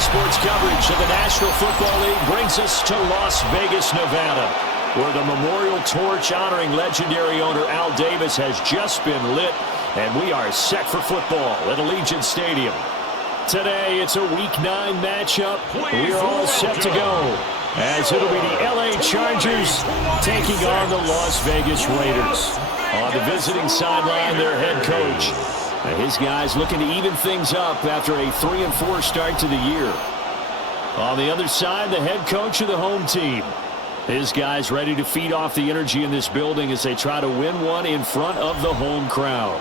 Sports coverage of the National Football League brings us to Las Vegas, Nevada, where the memorial torch honoring legendary owner Al Davis has just been lit, and we are set for football at Allegiant Stadium. Today, it's a Week 9 matchup. We are all set to go, as it'll be the LA Chargers taking on the Las Vegas Raiders. On the visiting sideline, their head coach. His guys looking to even things up after a 3-4 start to the year. On the other side, the head coach of the home team. His guys ready to feed off the energy in this building as they try to win one in front of the home crowd.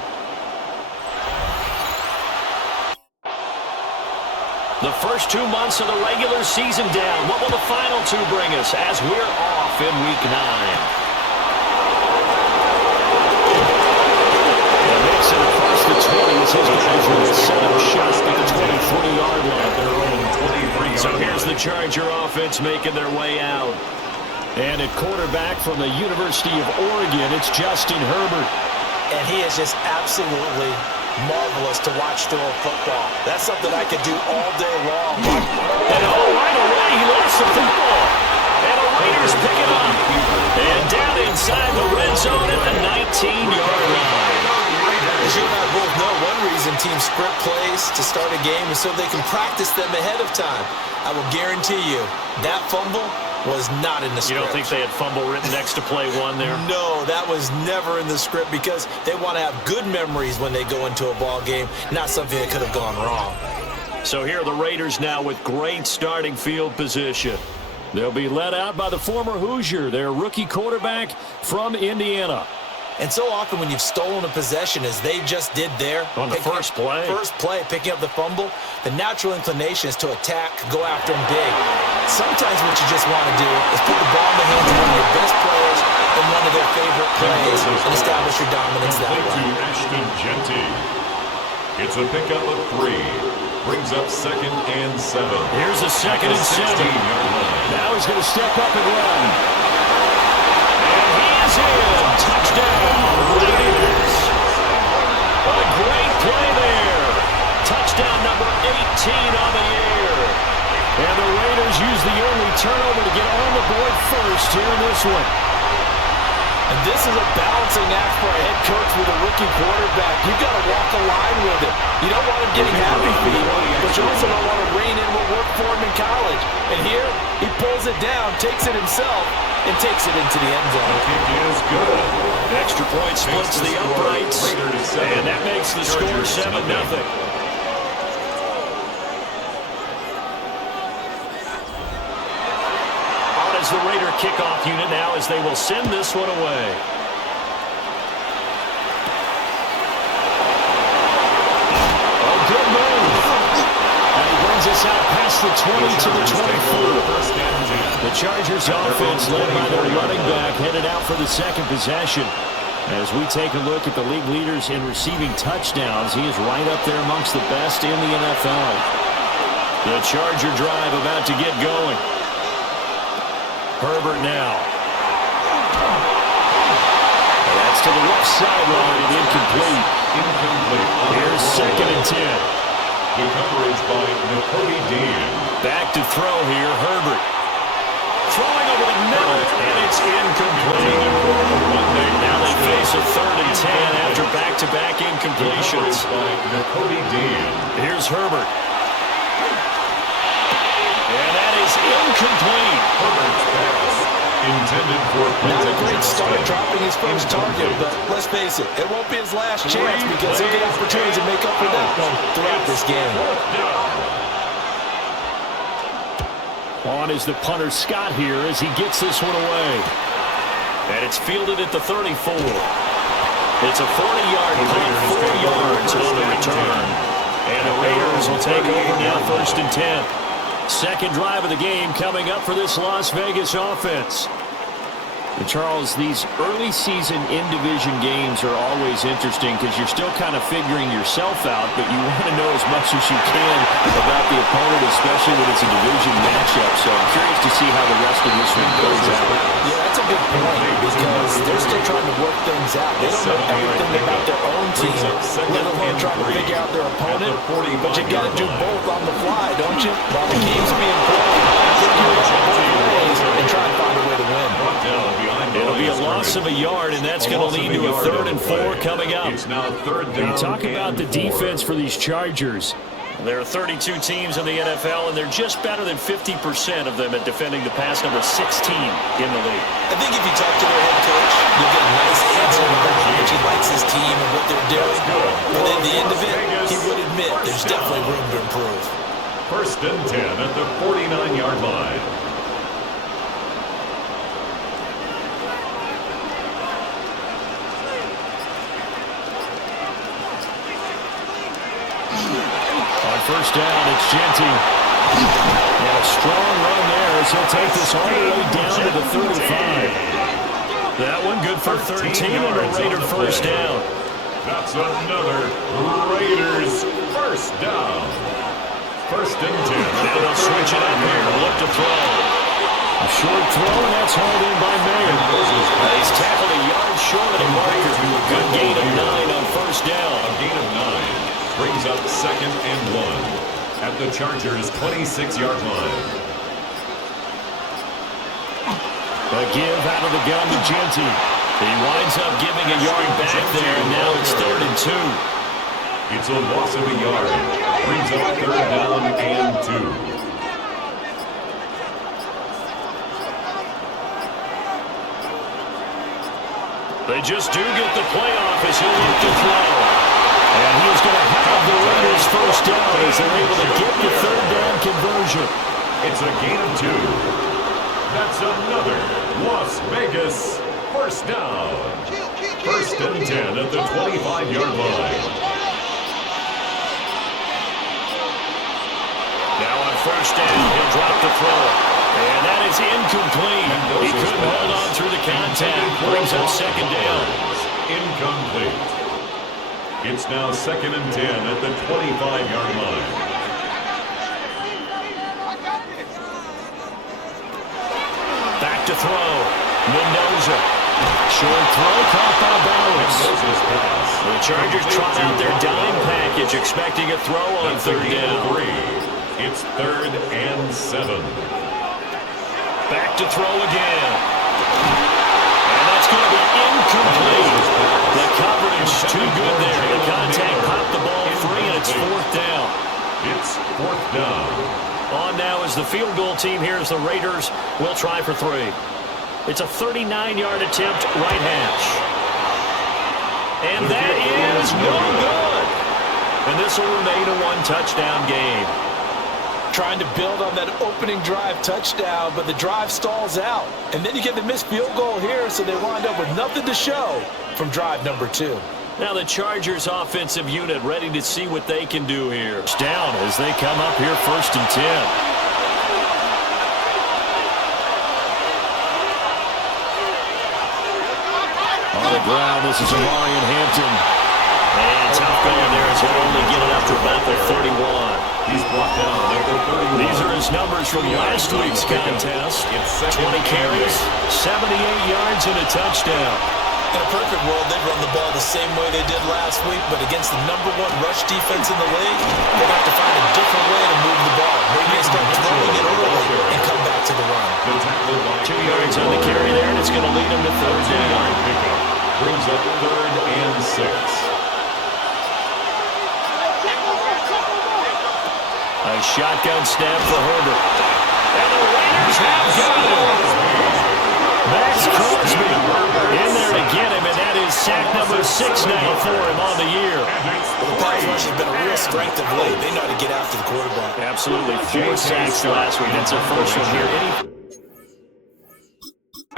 The first 2 months of the regular season down. What will the final 2 bring us as we're off in Week 9? Makes it across the 20 as his guys will set up shot at the 23-yard line. So here's the Charger offense making their way out. And at quarterback from the University of Oregon, it's Justin Herbert. And he is just absolutely marvelous to watch throw a football. That's something I could do all day long. And right away, he lost the football. And the Raiders pick it up. And down inside the red zone at the 19-yard line. As you and I both know, one reason teams script plays to start a game is so they can practice them ahead of time. I will guarantee you, that fumble was not in the script. You don't think they had fumble written next to play one there? No, that was never in the script because they want to have good memories when they go into a ball game, not something that could have gone wrong. So here are the Raiders now with great starting field position. They'll be led out by the former Hoosier, their rookie quarterback from Indiana. And so often when you've stolen a possession, as they just did there, on the first play, picking up the fumble, the natural inclination is to attack, go after them big. Sometimes what you just want to do is put the ball in the hands of one of your best players in one of their favorite plays and establish your dominance that way. Jeanty. It's a pickup of 3. Brings up 2nd and 7. Here's a 2nd and 7. Now he's going to step up and run. And he is in. Touchdown, Raiders. A great play there. Touchdown number 18 on the air. And the Raiders use the early turnover to get on the board first here in this one. And this is a balancing act for a head coach with a rookie quarterback. You've got to walk a line with it. You don't want him getting happy feet, but you also don't want to rein in what worked for him in college. And here, he pulls it down, takes it himself, and takes it into the end zone. The kick is good. Extra point splits the uprights, and that makes the score 7-0. The Raider kickoff unit now as they will send this one away. Oh, good move. And he brings us out past the 20 to the 24. The Chargers offense led by their running back headed out for the second possession. As we take a look at the league leaders in receiving touchdowns, he is right up there amongst the best in the NFL. The Charger drive about to get going. Herbert now. That's to the left sideline and incomplete. Here's 2nd and 10. The coverage by Nakodi Dean. Back to throw here, Herbert. Throwing over the middle, and it's incomplete. Now they face a 3rd and 10 after back-to-back incompletions. Nakodi Dean. Here's Herbert. And that is incomplete. Herbert's pass intended for not a great start dropping his first target, but let's face it, it won't be his last chance because he'll get opportunities to make up for that one throughout this game. On is the punter Scott here as he gets this one away. And it's fielded at the 34. It's a 40-yard punt, 4 yards on the return. And the Raiders will take over now 1st and 10. Second drive of the game coming up for this Las Vegas offense. And Charles, these early season in-division games are always interesting because you're still kind of figuring yourself out, but you want to know as much as you can about the opponent, especially when it's a division matchup. So I'm curious to see how the rest of this one goes out. Yeah, that's a good point because they're still trying to work things out. They don't know everything about their own team, let alone trying to figure out their opponent. But you got to do both on the fly, don't you? While the game's being played, figure it out both ways and try and find a way to win. It'll be a loss of a yard, and that's going to lead to a 3rd and 4 coming up. It's now 3rd down. You talk about the defense for these Chargers. There are 32 teams in the NFL, and they're just better than 50% of them at defending the pass, number 16 in the league. I think if you talk to their head coach, you'll get a nice answer about how much he likes his team and what they're doing. But at the end of it, he would admit there's definitely room to improve. 1st and 10 at the 49-yard line. First down, it's Jeanty. And a strong run there as he'll take this all the way down to the 35. That one good for 13 and a Raider first down. That's another Raiders first down. 1st and 10. Now they'll switch it up here. Look to throw. A short throw, and that's hauled in by Mayer. He's tackled a yard short of the marker. Good gain of 9 on first down. A gain of 9. Brings up 2nd and 1 at the Chargers' 26-yard line. A give out of the gun to Jeanty. He winds up giving a yard back there, and now it's 3rd and 2. It's a loss of a yard. Brings up 3rd down and 2. They just do get the playoff as he'll look to throw. And he's going to have the Raiders first down as they're able to get the 3rd down conversion. It's a gain of 2. That's another Las Vegas first down. 1st and 10 at the 25-yard line. Now on first down, he'll drop the throw. And that is incomplete. He couldn't hold on through the contact. Brings up 2nd down. Incomplete. It's now 2nd and 10 at the 25-yard line. Back to throw. Mendoza. Short throw caught by Bowers. The Chargers trot out their dime package, expecting a throw on 3rd down. It's 3rd and 7. Back to throw again. And that's going to be incomplete. The coverage too good there. The contact popped the ball free, and it's 4th down. It's 4th down. On now is the field goal team here as the Raiders will try for 3. It's a 39-yard attempt, right hash. And that is no good. And this will remain a 1-touchdown game. Trying to build on that opening drive touchdown, but the drive stalls out. And then you get the missed field goal here, so they wind up with nothing to show from drive number 2. Now the Chargers offensive unit ready to see what they can do here. Down as they come up here 1st and 10. On the ground, this is Amarian Hampton. And tough going there as he'll only get it up to about the 31. He's brought down at the 31. These are his numbers from last week's contest. 20 carries, 78 yards, and a touchdown. In a perfect world, they'd run the ball the same way they did last week, but against the #1 rush defense in the league, they're going to have to find a different way to move the ball. Maybe they start throwing it early and come back to the run. 2 yards on the carry there, and it's going to lead him to 3rd down. Brings up 3rd and 6. A shotgun snap for Herbert. And the Raiders have got him. Max Crosby in there to get him, and that is sack number 6 now for him on the year. Well, the pass rush has been a real strength of late. They know how to get after the quarterback. Absolutely. 4 sacks last week. That's their first one here.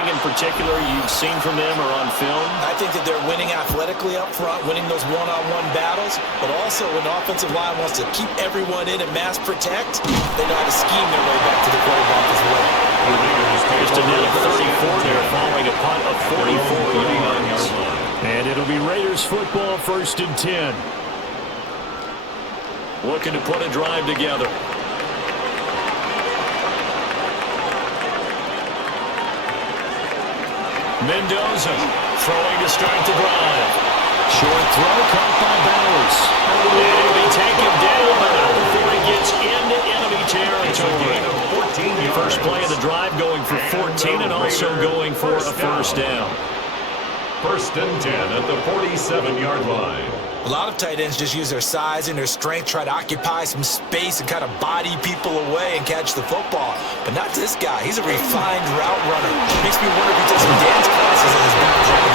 In particular you've seen from them or on film? I think that they're winning athletically up front, winning those one-on-one battles, but also when the offensive line wants to keep everyone in and mass protect, they know how to scheme their way back to the quarterback as well. Just a net of 34 there following a punt of 44 yards. And it'll be Raiders football, 1st and 10. Looking to put a drive together. Mendoza throwing to start the drive. Short throw caught by Bowers. And it'll be taken down, but not before it gets into enemy territory. First play of the drive going for 14 and also going for a first down. 1st and 10 at the 47-yard line. A lot of tight ends just use their size and their strength, try to occupy some space and kind of body people away and catch the football. But not this guy. He's a refined route runner. Makes me wonder if he took some dance classes in his background.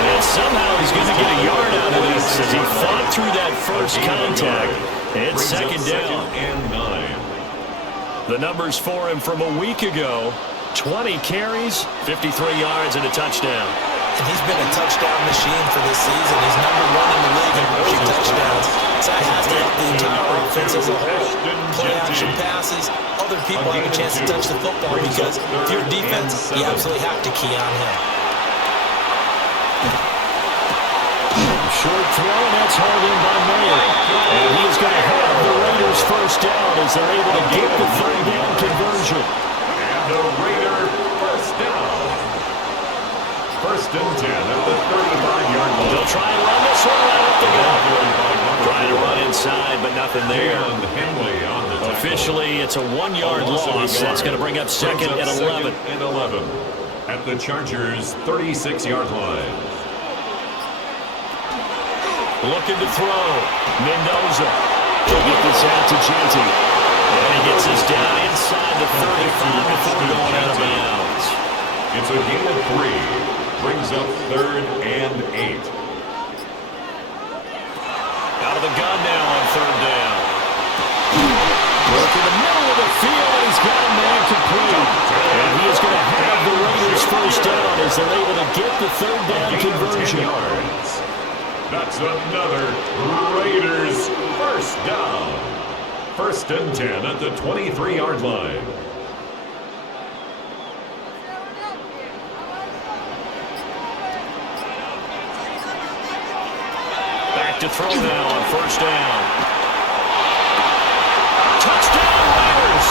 And somehow he's going to get a yard out of this as he fought through that first contact. It's 2nd down. And 9. The numbers for him from a week ago: 20 carries, 53 yards, and a touchdown. And he's been a touchdown machine for this season. He's #1 in the league in rushing touchdowns. So that has to help the entire offense as a whole. Play action passes, other people have a chance to touch the football because if you're a defense, you absolutely have to key on him. Short throw, and that's hauled in by Mayer. And he is going to have the Raiders first down as they're able to get the 3rd down conversion. And the Raider first down. 1st and 10 at the 35-yard line. They'll try and run this one right up the gut. Trying to run inside, but nothing there. Officially, it's a 1-yard loss. That's going to bring up 2nd and 11. At the Chargers' 36-yard line. Looking to throw. Mendoza. He'll get this out to Jeanty. And he gets this down inside the 35 before going out of bounds. It's a gain of 3. Brings up 3rd and 8. Out of the gun now on 3rd down. Work in the middle of the field, and he's got a man complete. And he is going to have the Raiders first down as they're able to get the 3rd down conversion. That's another Raiders first down. 1st and 10 at the 23-yard line. Back to throw now on 1st down. Touchdown Raiders!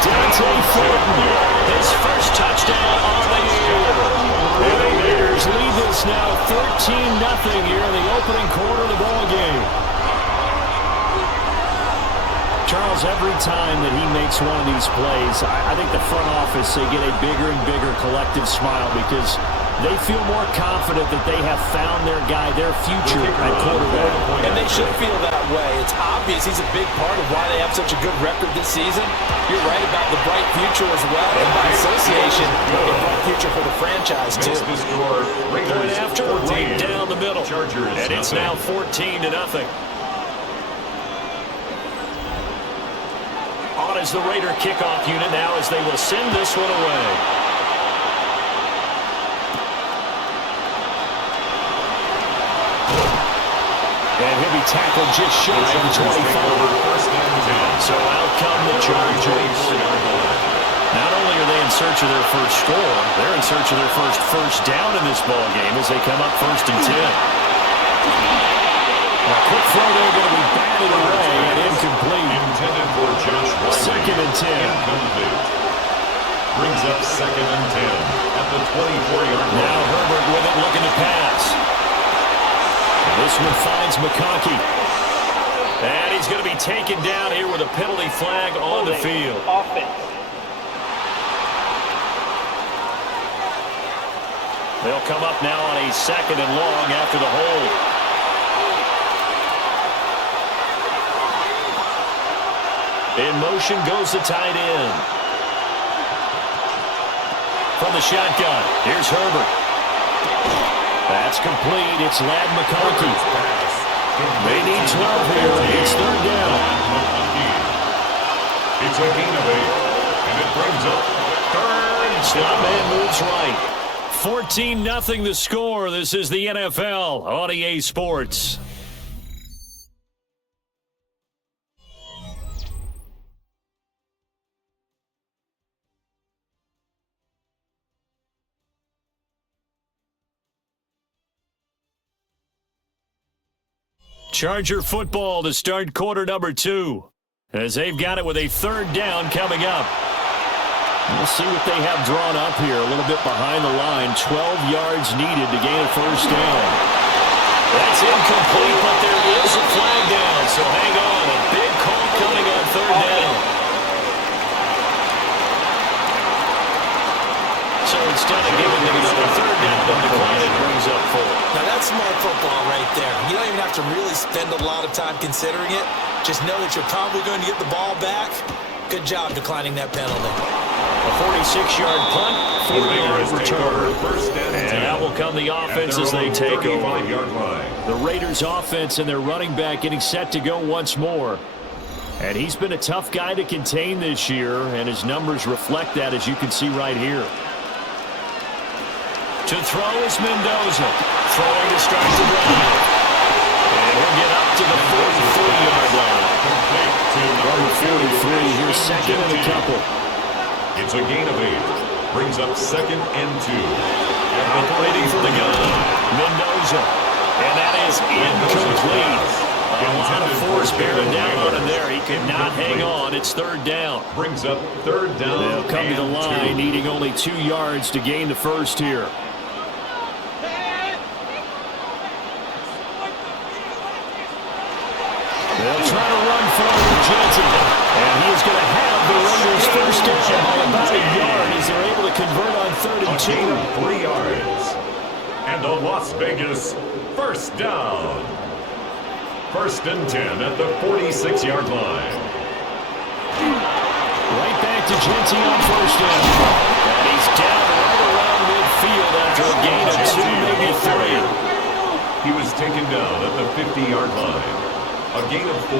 Jeanty his first touchdown on the year. And the Raiders lead this now 13-0 here in the opening quarter of the ball game. Charles, every time that he makes one of these plays, I think the front office, they get a bigger and bigger collective smile because they feel more confident that they have found their guy, their future at quarterback. And they should feel that way. It's obvious he's a big part of why they have such a good record this season. You're right about the bright future as well. And by association, a bright future for the franchise, too. Point after, right down the middle. And it's now 14-0. On is the Raider kickoff unit now as they will send this one away. And he'll be tackled just shy of the 25. So out come the Chargers. Not only are they in search of their first score, they're in search of their first down in this ball game as they come up 1st and 10. A quick throw there going to be batted away and incomplete. Intended for Josh White. 2nd and 10. Incomplete. Brings up 2nd and 10 at the 24-yard line. Now Herbert with it looking to pass. This one finds McConkey. And he's going to be taken down here with a penalty flag on the field. They'll come up now on a 2nd and long after the hold. In motion goes the tight end. From the shotgun, here's Herbert. That's complete. It's Ladd McConkey. They need 12 here. It's 3rd down. It's a gain of 8, and it brings up 3rd Slot man moves right. 14-0 the score. This is the NFL on EA Sports. Charger football to start quarter number 2, as they've got it with a third down coming up. We'll see what they have drawn up here. A little bit behind the line. 12 yards needed to gain a first down. That's incomplete, but there is a flag down, so hang on. A big call coming on third down. So instead of giving them another third down, the decline it brings up 4. Now that's smart football right there. You don't even have to really spend a lot of time considering it. Just know that you're probably going to get the ball back. Good job declining that penalty. A 46-yard punt, 4-yard return. And out will come the offense as they take over. The Raiders offense and their running back getting set to go once more. And he's been a tough guy to contain this year, and his numbers reflect that, as you can see right here. To throw is Mendoza. Throwing to start the drive. And he'll get up to the 43-yard line. Number 43, here's second and a couple. It's a gain of 8. Brings up 2nd and 2. Operating for the gun, Mendoza. And that is incomplete. A lot of force bearing down on him there. He could not hang on. It's third down. Brings up 3rd down. They'll come to the line, needing only 2 yards to gain the first here. They'll try to run forward, Jeanty. And he is going to have the Raiders first down by about a yard as they're able to convert on 3rd and 2. A gain of 3 yards. And a Las Vegas first down. 1st and 10 at the 46-yard line. Right back to Jeanty on first down. And he's down right around midfield after a gain of 2, maybe 3. He was taken down at the 50-yard line. A gain of 4.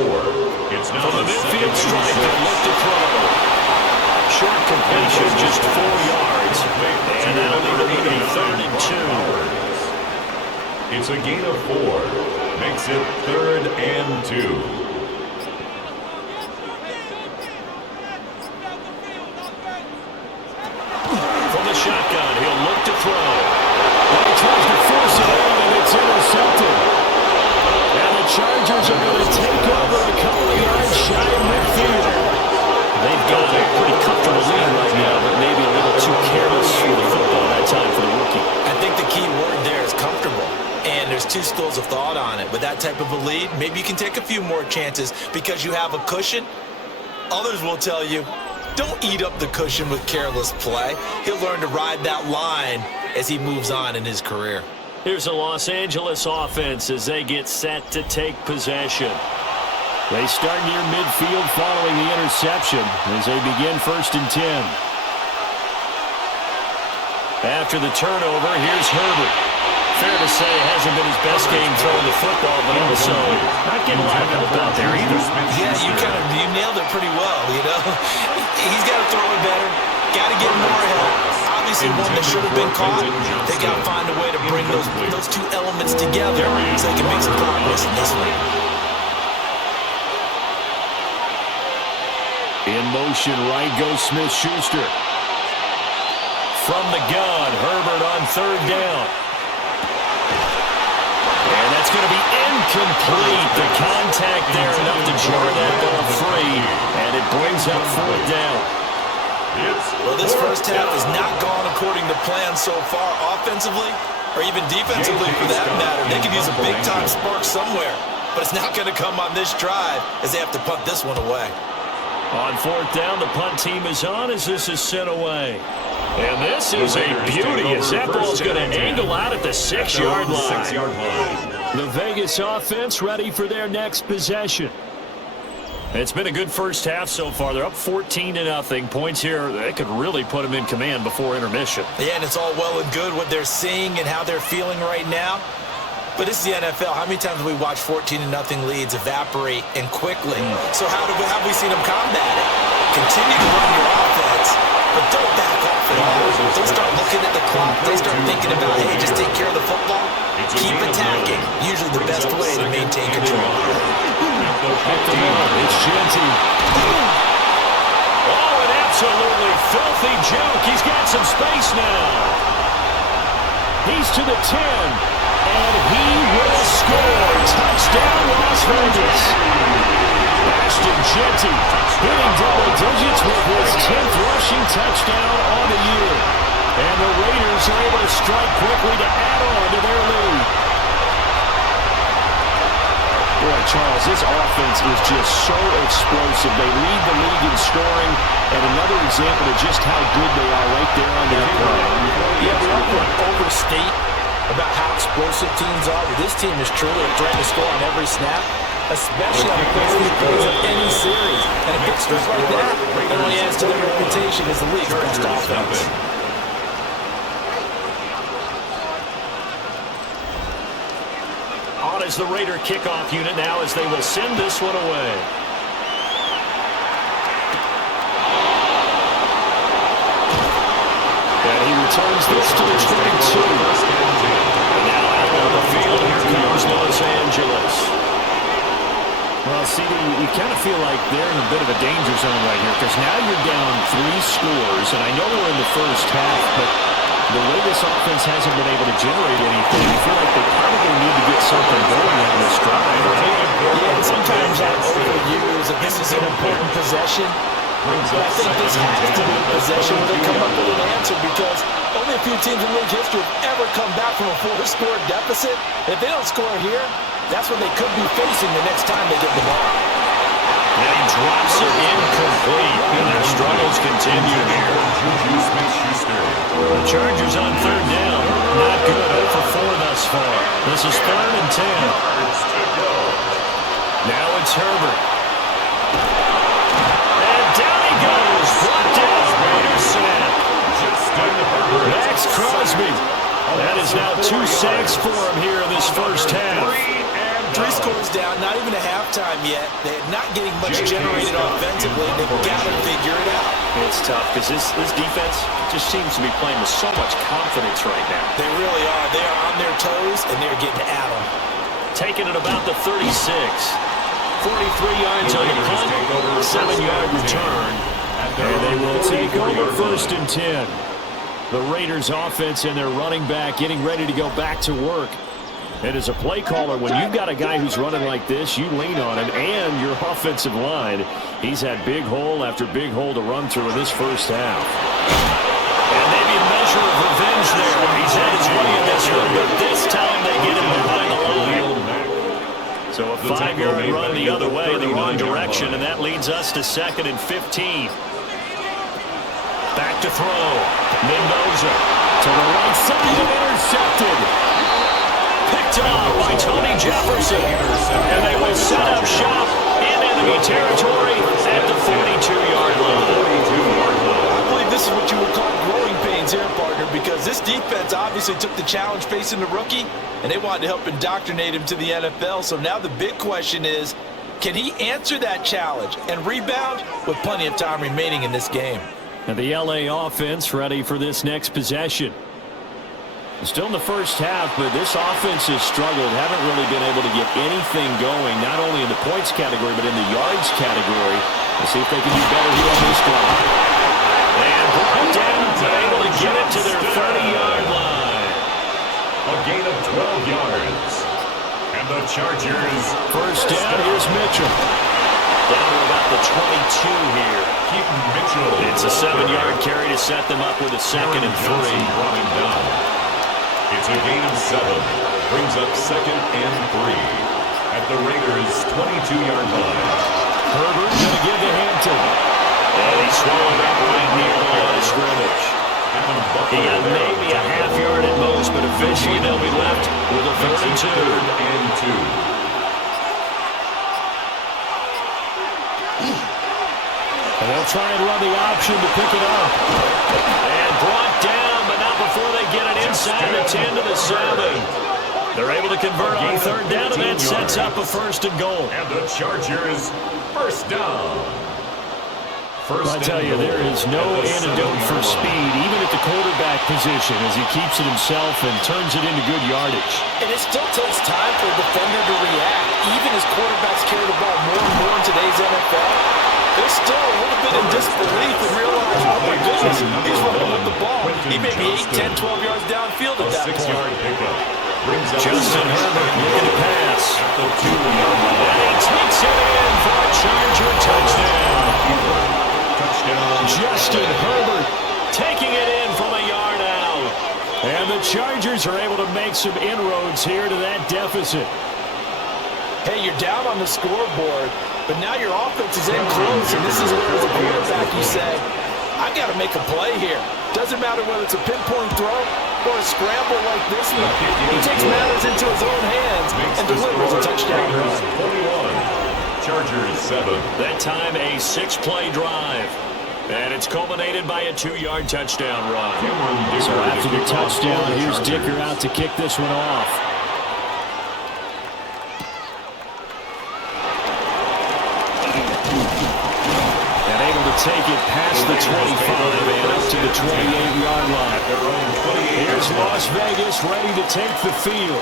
It's now the midfield strike. They look to throw. Short completion, just 4 yards. And that'll leave it 3rd and 2. It's a gain of 4. Makes it 3rd and 2. From the shotgun, he'll look to throw. And he tries to force it in, and it's intercepted. And the Chargers are going to take over a couple of yards shy of midfield. They've got a pretty comfortable lead right now, but maybe a little too careless with the football that time for the rookie. I think the key word there is comfortable. And there's 2 schools of thought on it. With that type of a lead, maybe you can take a few more chances because you have a cushion. Others will tell you, don't eat up the cushion with careless play. He'll learn to ride that line as he moves on in his career. Here's the Los Angeles offense as they get set to take possession. They start near midfield following the interception as they begin 1st and 10. After the turnover, here's Herbert. Fair to say it hasn't been his best game throwing the football, but also not getting a lot of help out there either. Yeah, you nailed it pretty well, you know. He's got to throw it better. Got to get more help. Obviously one that should have been caught. They got to find a way to bring those 2 elements together so they can make some progress in this one. In motion, right goes Smith-Schuster. From the gun, Herbert on 3rd down. And that's going to be incomplete. The contact there enough to jar that ball free. And it brings up 4th down. Well, this first half has not gone according to plan so far offensively or even defensively for that matter. They could use a big-time spark somewhere. But it's not going to come on this drive as they have to punt this one away. On 4th down, the punt team is on as this is sent away. And this is a beauty as that ball's going to angle out at the 6-yard line. The Vegas offense ready for their next possession. It's been a good first half so far. They're up 14-0. Points here, they could really put them in command before intermission. Yeah, and it's all well and good what they're seeing and how they're feeling right now. But it's the NFL. How many times have we watched 14-0 leads evaporate and quickly? So how have we seen them combat it? Continue to run your offense, but don't back off at all. Don't start looking at the clock. They start thinking about, hey, just take care of the football. Keep attacking. Usually the best way to maintain control. It's Jeanty. Oh, an absolutely filthy juke. He's got some space now. He's to the 10, and he will score. Touchdown, Las Vegas. Jeanty hitting double digits with his 10th rushing touchdown on the year. And the Raiders are able to strike quickly to add on to their lead. Boy, Charles, this offense is just so explosive. They lead the league in scoring, and another example of just how good they are right there on that play. Yeah, we don't want to overstate about how explosive teams are, but this team is truly a threat to score on every snap, especially on the first few plays of any series. And a big streak like that only adds to their reputation as the league's best offense. On is the Raider kickoff unit now as they will send this one away. And he returns this to the 22. And now out on the field, here comes Los Angeles. Well, CD, you kind of feel like they're in a bit of a danger zone right here because now you're down 3 scores, and I know we're in the first half, but the way this offense hasn't been able to generate anything, I feel like they probably need to get something going on this drive, right? Yeah, and sometimes I overuse that this is an important possession. But I think this has to be a possession where they come up with an answer because only a few teams in league history have ever come back from a 4-score deficit. If they don't score here, that's what they could be facing the next time they get the ball. And he drops it incomplete, and their struggles continue here. The Chargers on 3rd down. Not good, 0 for 4 thus far. This is 3rd and 10. Now it's Herbert. And down he goes. Blocked out. Raiders sack. Max Crosby. That is now 2 sacks for him here in this first half. 3 scores down, not even a halftime yet. They're not getting much generated offensively. They've got to figure it out. It's tough because this defense just seems to be playing with so much confidence right now. They really are. They are on their toes, and they're getting at them. Taking it about the 36. 43 yards on the punt, 7-yard return. And they will take over 1st and 10. The Raiders offense and their running back getting ready to go back to work. And as a play caller, when you've got a guy who's running like this, you lean on him and your offensive line. He's had big hole after big hole to run through in this first half. And maybe a measure of revenge there. He's had his way in this one, but this time they get him behind the line. So a 5-yard run the other way, the wrong direction, and that leads us to 2nd and 15. Back to throw. Mendoza to the right side and intercepted. Picked up by Tony Jefferson. And they will set up shop in enemy territory at the 42-yard line. I believe this is what you would call growing pains here, partner, because this defense obviously took the challenge facing the rookie, and they wanted to help indoctrinate him to the NFL. So now the big question is, can he answer that challenge and rebound with plenty of time remaining in this game? And the LA offense ready for this next possession. Still in the first half, but this offense has struggled. Haven't really been able to get anything going, not only in the points category, but in the yards category. We'll see if they can do better here on this drive. And brought down, able to get it to their 30-yard line. A gain of 12 yards. And the Chargers. First down, here's Mitchell. Down to about the 22 here. Keaton Mitchell. It's a 7-yard carry to set them up with a 2nd and 3. It's a gain of 7. Brings up 2nd and 3. At the Raiders' 22-yard line. Herbert going to give to Hampton. And he swallowed up right near the line of scrimmage. He got maybe a half-yard at most, but eventually they'll be left with a 32. 3rd and 2. And they'll try and run the option to pick it up. And brought down, but not before they get it inside the 10 to the 7. They're able to convert on third down, and that sets up a first and goal. And the Chargers, first down. I tell you, there is no antidote for speed, even at the quarterback position, as he keeps it himself and turns it into good yardage. And it still takes time for a defender to react, even as quarterbacks carry the ball more and more in today's NFL. They're still a little bit in disbelief and realize, oh my goodness, he's running with the ball. He may be 8, 10, 12 yards downfield at that point. Justin Herbert looking to pass. And he takes it in for a Charger touchdown. Justin Herbert taking it in from a yard out. And the Chargers are able to make some inroads here to that deficit. Hey, you're down on the scoreboard, but now your offense is in close, and this is where, as a quarterback, you say, I got to make a play here. Doesn't matter whether it's a pinpoint throw or a scramble like this one. He takes matters into his own hands and delivers a touchdown run. 21, Chargers 7. That time a 6-play drive. And it's culminated by a 2-yard touchdown run. So after the touchdown, here's Dicker out to kick this one off. And able to take it past the 25 and up to the 28-yard line. Here's Las Vegas ready to take the field.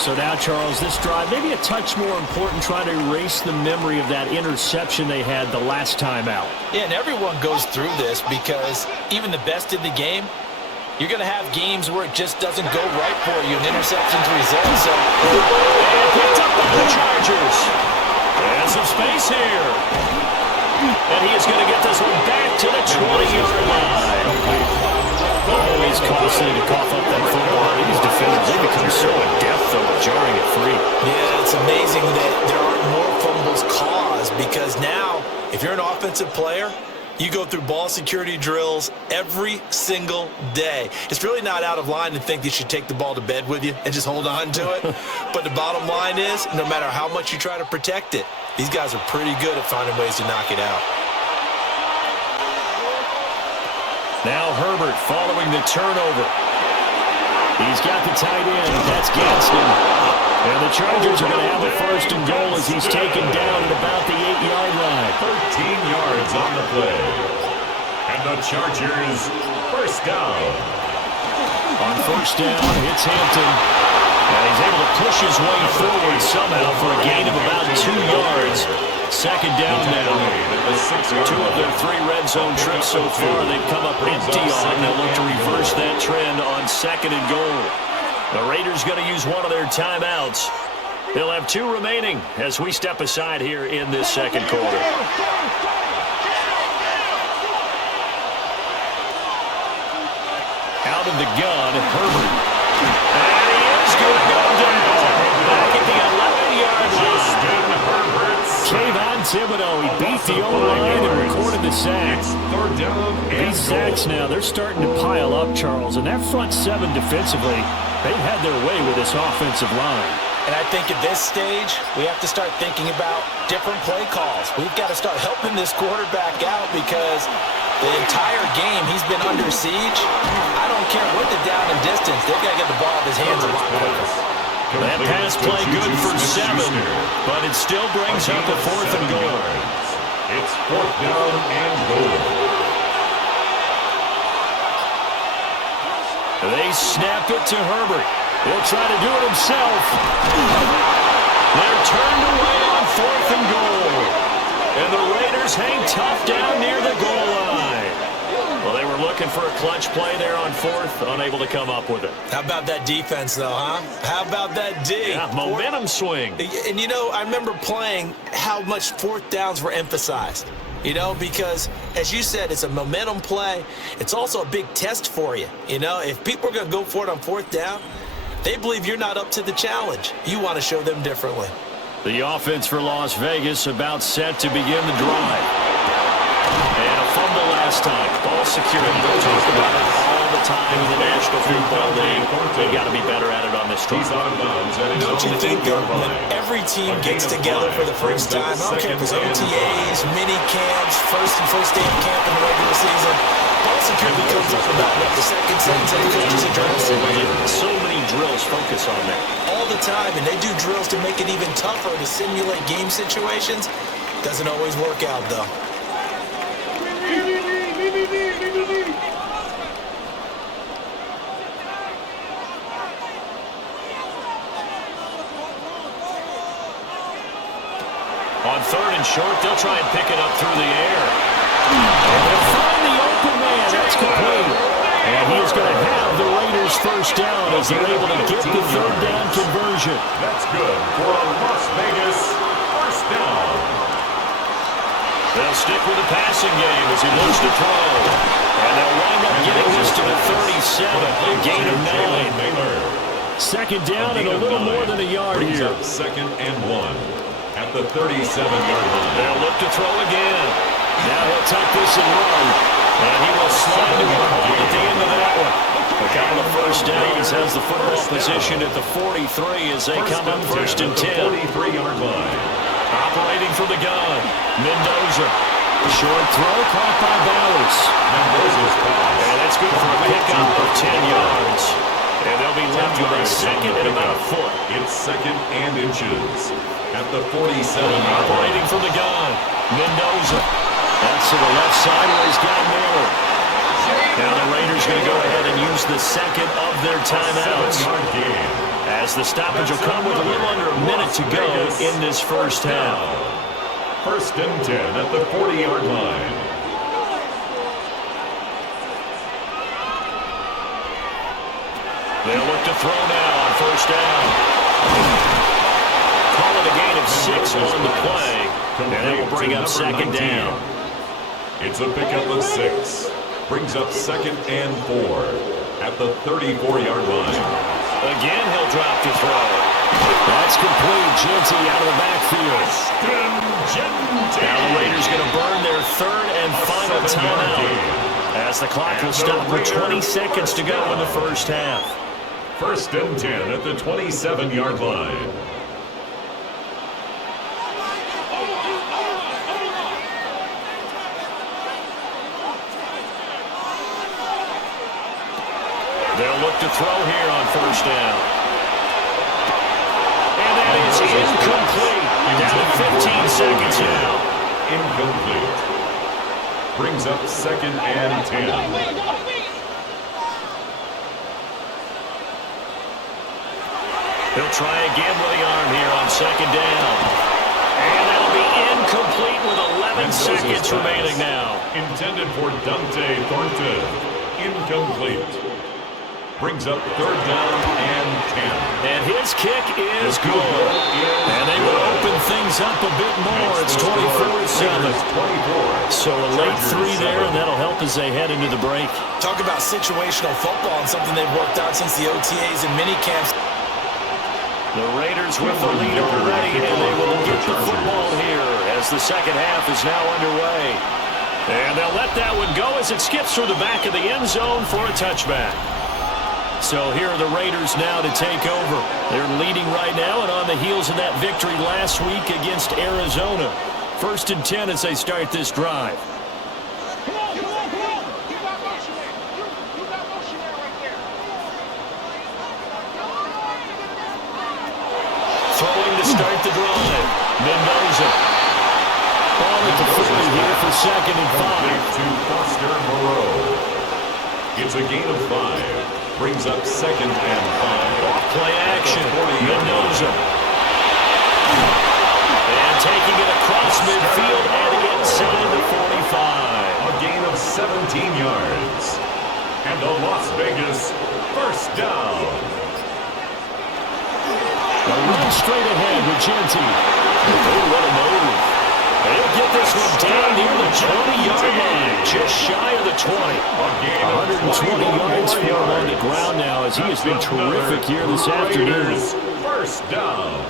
So now, Charles, this drive, maybe a touch more important, trying to erase the memory of that interception they had the last time out. Yeah, and everyone goes through this because even the best in the game, you're going to have games where it just doesn't go right for you, and interceptions result. So, and picked up by the Chargers. And some space here. And he is going to get this one back to the 20-yard line. Always costly to cough up that football. These defenders, they become so adept, though, at jarring it free. Yeah, it's amazing that there aren't more fumbles caused because now, if you're an offensive player, you go through ball security drills every single day. It's really not out of line to think you should take the ball to bed with you and just hold on to it. But the bottom line is, no matter how much you try to protect it, these guys are pretty good at finding ways to knock it out. Now Herbert following the turnover. He's got the tight end. That's Gadsden. And the Chargers are going to have a first and goal as he's taken down at about the 8-yard line. 13 yards on the play. And the Chargers, first down. On first down, it's Hampton. And he's able to push his way forward somehow for a gain of about 2 yards. Second down now. 2 of their 3 red zone trips so far they've come up empty on. They'll look to reverse that trend on second and goal. The Raiders going to use one of their timeouts. They'll have 2 remaining as we step aside here in this second quarter. Out of the gun, Herbert. And he is going to go down. Back at the 11-yard line. Kayvon Thibodeau, he beat the O-line and recorded the sack. Third down. These sacks now, they're starting to pile up, Charles. And that front 7 defensively, they've had their way with this offensive line. And I think at this stage, we have to start thinking about different play calls. We've got to start helping this quarterback out because the entire game he's been under siege. I don't care what the down and distance, they've got to get the ball out of his hands a lot quicker. That pass play good for 7, but it still brings up a 4th and goal. It's 4th down and goal. They snap it to Herbert. He'll try to do it himself. They're turned away on 4th and goal. And the Raiders hang tough down near the goal line. Well, they were looking for a clutch play there on 4th, unable to come up with it. How about that defense, though, huh? How about that D? Yeah, momentum swing. And, you know, I remember playing how much 4th downs were emphasized. You know, because, as you said, it's a momentum play. It's also a big test for you. You know, if people are going to go for it on 4th down, they believe you're not up to the challenge. You want to show them differently. The offense for Las Vegas about set to begin the drive. And a fumble last time. Ball secured. We'll talk about it all the time in the National Football League. They've got to be better at it on this drive. Don't you think that when every team gets together for the first time, I don't care if it's OTAs, mini camps, first day of camp in the regular season, Ball security comes up about the second sentence of the coach's address. So many drills focus on that. All the time, and they do drills to make it even tougher to simulate game situations. Doesn't always work out, though. On third and short, they'll try and pick it up through the air. And they'll find the open man. That's complete. And he is going to have the Raiders first down as they're able to get the third down conversion. That's good for a Las Vegas first down. They'll stick with the passing game as he looks to throw. And they'll wind up getting this to the 37, a gain of 9. Second down and a little more than a yard here. Second and 1. At the 37-yard line. They'll look to throw again. Now he'll tuck this and run. And he will slide to the ball at the end of that one. A couple of first downs has the football position at the 43 as they come up first and 10. 43-yard line. Operating from the gun. Mendoza. Short throw caught by Bowers. Mendoza's pass. And that's good for a pickup of 10 yards. And they'll be left with a second and about a foot. It's second and inches. At the 47-yard line. Operating from the gun. Mendoza. That's to the left side where he's got Miller. Now the Raiders going to go ahead and use the second of their timeouts. As the stoppage will come with a little under a minute to go in this first half. First and 10 at the 40-yard line. They'll look to throw now on first down. Call it a gain of 6 on the play, and that will bring up second down. It's a pickup of 6. Brings up second and 4 at the 34-yard line. Again, he'll drop to throw. That's complete. Jeanty out of the backfield. Now the Raiders going to burn their third and final timeout as the clock will stop with 20 seconds to go in the first half. First and 10 at the 27-yard line. They'll look to throw here on first down. And that is incomplete. Down to 15 seconds now. Incomplete. Brings up second and 10. He'll try again with the arm here on second down. And that'll be incomplete with 11 seconds remaining now. Intended for Dante Thornton. Incomplete. Brings up third down and 10. And his kick is good. And they will open things up a bit more. It's 24-7. So a late 3 there, and that'll help as they head into the break. Talk about situational football and something they've worked out since the OTAs and minicamps. The Raiders with the lead already, and they will get the football here as the second half is now underway. And they'll let that one go as it skips through the back of the end zone for a touchback. So here are the Raiders now to take over. They're leading right now and on the heels of that victory last week against Arizona. First and 10 as they start this drive. Throwing to start the drive. Mendoza. Ball at the 40 here for second and 5. To Foster Moreau. It's a gain of 5. Brings up second and 5. Off play action. Mendoza. And taking it across midfield and inside the 45. A gain of 17 yards. And a Las Vegas first down. A run straight ahead with Jeanty. Oh, what a move. They'll get this one down near the 20-yard line, just shy of the 20. 120 yards for him on the ground now as he has been terrific here this afternoon. First down.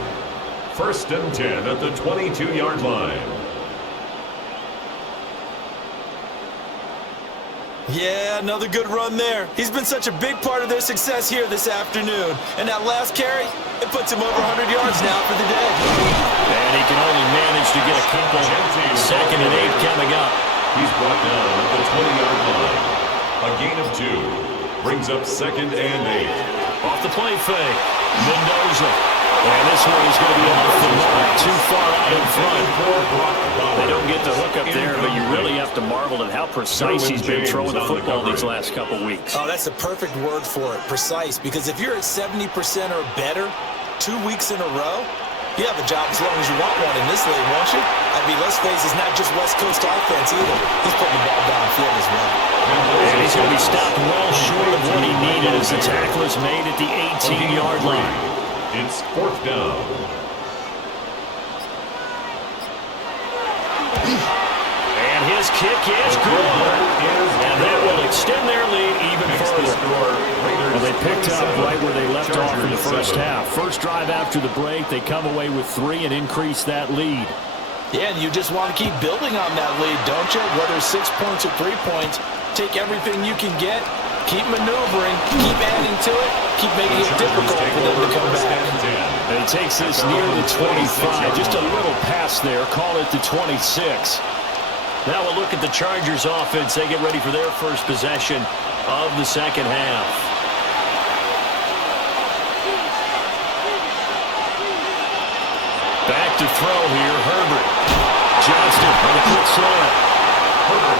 First and 10 at the 22-yard line. Yeah, another good run there. He's been such a big part of their success here this afternoon. And that last carry, it puts him over 100 yards now for the day. And he can only manage to get a couple. Second and 8 coming up. He's brought down at the 20-yard line. A gain of 2. Brings up 2nd and 8. Off the play fake. Mendoza. And this one is going to be off the mark. Too far out in front. They don't get the hook up there, but you really have to marvel at how precise he's been throwing the football these last couple weeks. Oh, that's the perfect word for it, precise. Because if you're at 70% or better 2 weeks in a row, you have a job as long as you want one in this league, won't you? I mean, let's face it, it's not just West Coast offense either. He's putting the ball downfield as well. And he's going to be stopped well short of what he needed as the tackle is made at the 18-yard line. It's 4th down. And his kick is good. And that will extend their lead even further. Well, they picked up right where they left off in the first half. First drive after the break, they come away with 3 and increase that lead. Yeah, and you just want to keep building on that lead, don't you? Whether 6 points or 3 points, take everything you can get, keep maneuvering, keep adding to it, keep making it difficult for them to come back. And he takes this near the 25, just a little pass there, call it the 26. Now we'll look at the Chargers offense. They get ready for their first possession of the second half. Back to throw here, Herbert. Johnston on the quick slant.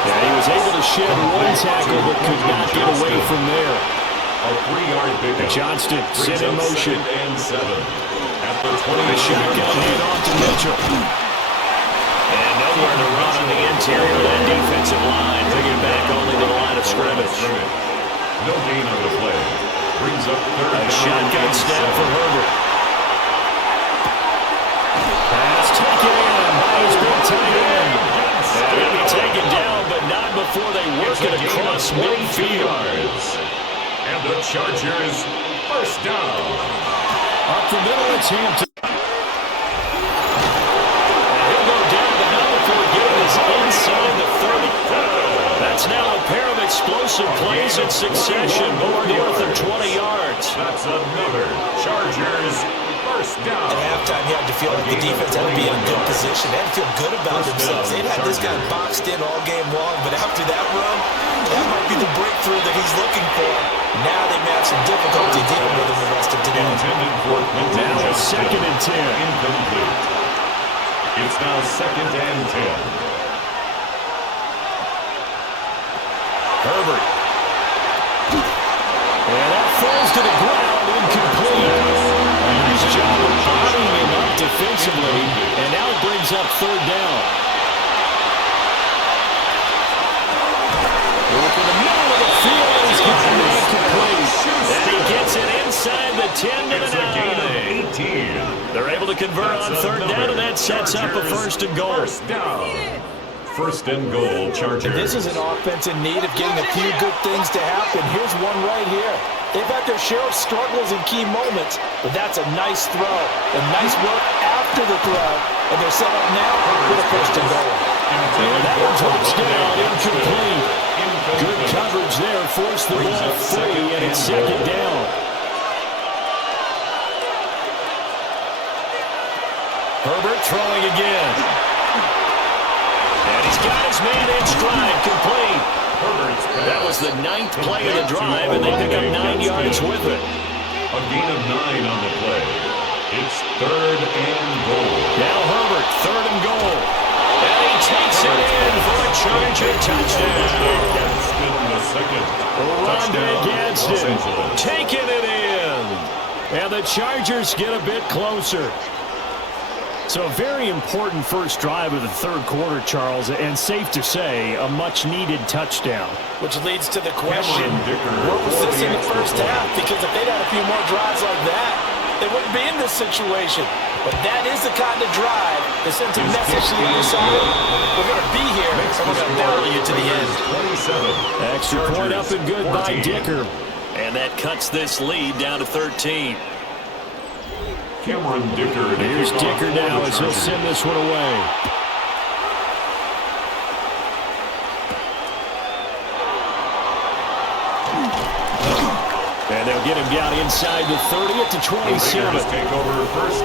Yeah, he was able to shed one tackle, but could not get away from there. A 3-yard pickup. Johnston set in motion. And 7. At the 20. The shotgun hand off to Mitchell. And nowhere to run on the interior of that defensive line. Bringing it back only to the line of scrimmage. No gain on the play. Brings up 3rd down. A shotgun snap for Herbert. Pass taken in by his big tight end. And he'll be taken down, but not before they work it across midfield. And the Chargers first down. Up the middle, it's Hampton. And he'll go down, but not before getting this inside the 30. That's now a pair of explosive plays in succession, more north of 20 yards. That's another Chargers first down. At halftime, you had to feel like the defense had to be in a good position. They had to feel good about themselves. They'd had this guy boxed in all game long, but after that run, that might be the breakthrough that he's looking for. Now they may have some difficulty dealing with him the rest of today. Now it's 2nd and 10. Incomplete. It's now 2nd and 10. Herbert. And that falls to the ground, incomplete. A nice job of bodying him up defensively, and now it brings up 3rd down. Look in the middle of the field, he's got it incomplete. And he gets it inside the 10 to the 9. They're able to convert on 3rd down, and that sets up a 1st and goal. First down. 1st and goal, Chargers. And this is an offense in need of getting a few good things to happen. Here's one right here. They've had their share of struggles in key moments, but that's a nice throw. A nice work after the throw, and they're set up now with a 1st and goal. And that one drops down, incomplete. Good coverage there, forced the ball free, and it's 2nd down. Herbert throwing again. And he's got his man in stride, complete. That was the 9th play of the drive, and they pick up 9 yards with it. A gain of 9 on the play. It's 3rd and goal. Now Herbert, 3rd and goal. And he takes it in for a Charger touchdown. Rondé Gadsden taking it in. And the Chargers get a bit closer. So a very important first drive of the 3rd quarter, Charles, and safe to say, a much-needed touchdown. Which leads to the question, what was this in the first half? Because if they'd had a few more drives like that, they wouldn't be in this situation. But that is the kind of drive that sends a message to the other side. We're going to be here, and we're going to battle you to the end. Extra point up and good by Dicker. And that cuts this lead down to 13. Cameron Dicker. Here's Dicker now as he'll send this one away. And they'll get him down inside the 30 at the 27.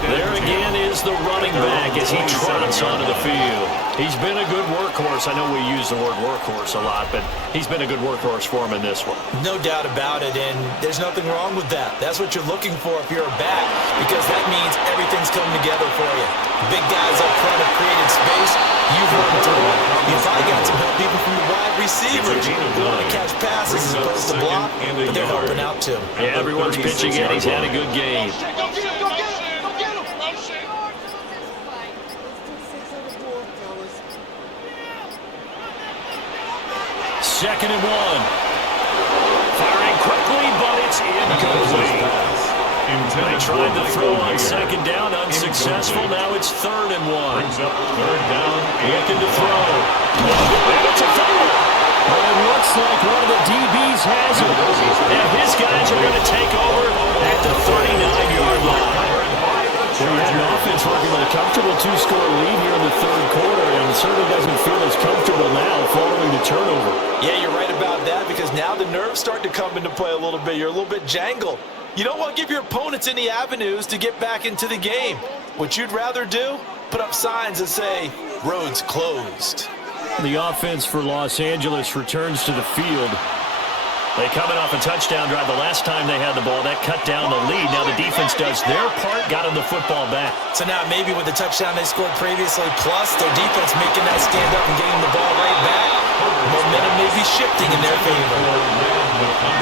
There again is the running back as he trots onto the field. He's been a good workhorse. I know we use the word workhorse a lot, but he's been a good workhorse for him in this one. No doubt about it, and there's nothing wrong with that. That's what you're looking for if you're a back, because that means everything's coming together for you. Big guys up front have created space. You've run through it. You've probably got some help even from the wide receivers who want to catch passes as opposed to block, but they're helping out too. Yeah, everyone's pitching in. He's had a good game. Second and 1. Firing quickly, but it's incomplete. They tried to throw on second down, unsuccessful. Now it's third and 1. Looking to throw. And it's a fumble. But it looks like one of the DBs has it. And his guys are going to take over at the 39-yard line. We had an offense working with a comfortable 2-score lead here in the third quarter, and it certainly doesn't feel as comfortable now following the turnover. Yeah, you're right about that, because now the nerves start to come into play a little bit. You're a little bit jangled. You don't want to give your opponents any avenues to get back into the game. What you'd rather do, put up signs that say, roads closed. The offense for Los Angeles returns to the field. They coming off a touchdown drive the last time they had the ball. That cut down the lead. Now the defense does their part, got them the football back. So now maybe with the touchdown they scored previously, plus their defense making that stand up and getting the ball right back, momentum may be shifting in their favor.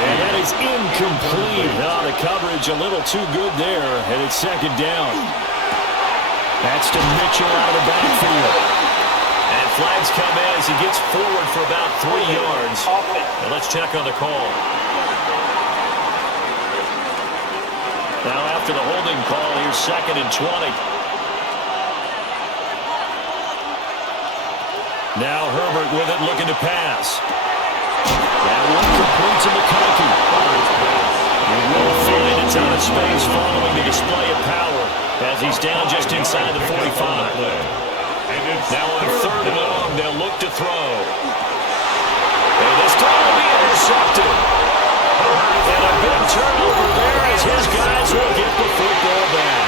And that is incomplete. Oh, the coverage a little too good there, and it's second down. That's to Mitchell out of the backfield. And flags come in as he gets forward for about 3 yards. And let's check on the call. Now after the holding call, here's second and 20. Now Herbert with it, looking to pass. That one complete to McConkey. He will find it's out of space following the display of power as he's down just inside the 45. Now on third and long, they'll look to throw. And this time will be intercepted. And a big turnover there as his guys will get the football back.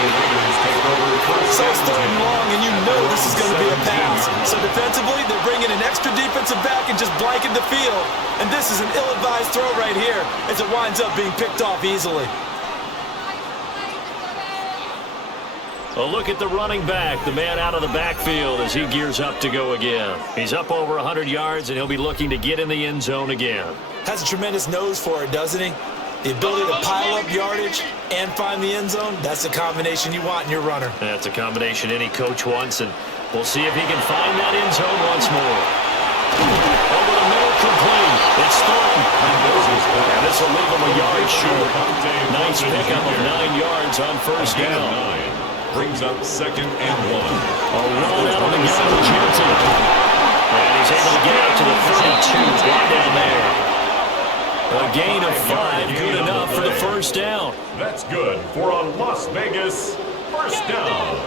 So it's third and long, and you know this is going to be a pass. So defensively, they're bringing an extra defensive back and just blanking the field. And this is an ill-advised throw right here as it winds up being picked off easily. A look at the running back, the man out of the backfield as he gears up to go again. He's up over 100 yards, and he'll be looking to get in the end zone again. Has a tremendous nose for it, doesn't he? The ability to pile up yardage and find the end zone, that's the combination you want in your runner. That's a combination any coach wants, and we'll see if he can find that end zone once more. Over the middle, complete. It's Thornton. And this will leave him a yard short. Nice pickup of 9 yards on first down. Brings up second and 1. A run out on the guy with Jeanty. And he's able to get out to the 32, right down there. A gain of 5, good enough for the first down. That's good for a Las Vegas first down.